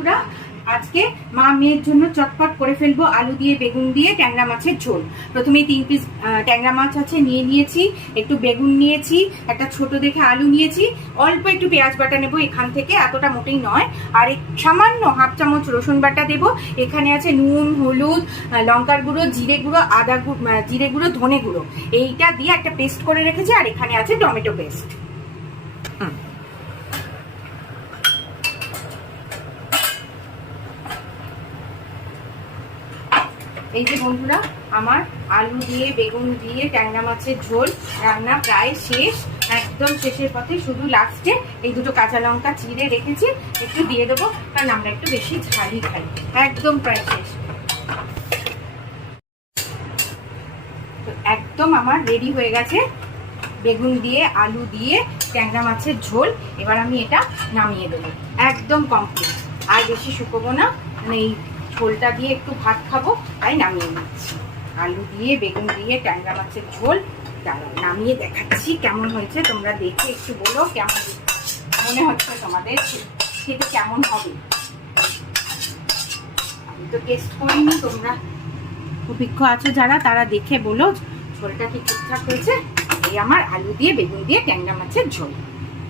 বন্ধুরা, আজকে মা মেয়ের জন্য চটপট করে ফেলবো আলু দিয়ে বেগুন দিয়ে ট্যাংরা মাছের ঝোল। প্রথমে 3 পিস ট্যাংরা মাছ আছে, নিয়েছি, একটু বেগুন নিয়েছি, একটা ছোট দেখে আলু নিয়েছি, অল্প একটু পেঁয়াজ বাটা নেবো এখান থেকে, এতটা মোটেই নয়, আর সামান্য হাফ চামচ রসুন বাটা দেবো। এখানে আছে নুন, হলুদ, লঙ্কার গুঁড়ো, জিরে গুঁড়ো, জিরে গুঁড়ো, ধনে গুঁড়ো, এইটা দিয়ে একটা পেস্ট করে রেখেছি। আর এখানে আছে টমেটো পেস্ট। এই যে বন্ধুরা, আমার আলু দিয়ে বেগুন দিয়ে ট্যাংরা মাছের ঝোল রান্না প্রায় শেষ, একদম শেষের পথে। শুধু লাস্টে এই দুটো কাঁচা লঙ্কা চিড়ে রেখেছি, একটু দিয়ে দেবো, কারণ আমরা একটু বেশি ঝালই খাই। একদম প্রায় শেষ, তো একদম আমার রেডি হয়ে গেছে বেগুন দিয়ে আলু দিয়ে ট্যাংরা মাছের ঝোল। এবার আমি এটা নামিয়ে দেবো, একদম কমপ্লিট। আর বেশি শুকোবো না, মানে এই ঝোলটা দিয়ে একটু ভাত খাবো, তাই নামিয়ে নিচ্ছি। আলু দিয়ে বেগুন দিয়ে ট্যাংরা মাছের ঝোল নামিয়ে দেখাচ্ছি কেমন হয়েছে। তোমরা দেখে একটু বলো কেমন মনে হচ্ছে তোমাদের, খেতে কেমন হবে। আমি তো টেস্ট করিনি, তোমরা অভিজ্ঞ আছো যারা, তারা দেখে বলো ঝোলটা কি ঠিকঠাক হয়েছে। এই আমার আলু দিয়ে বেগুন দিয়ে ট্যাংরা মাছের ঝোল।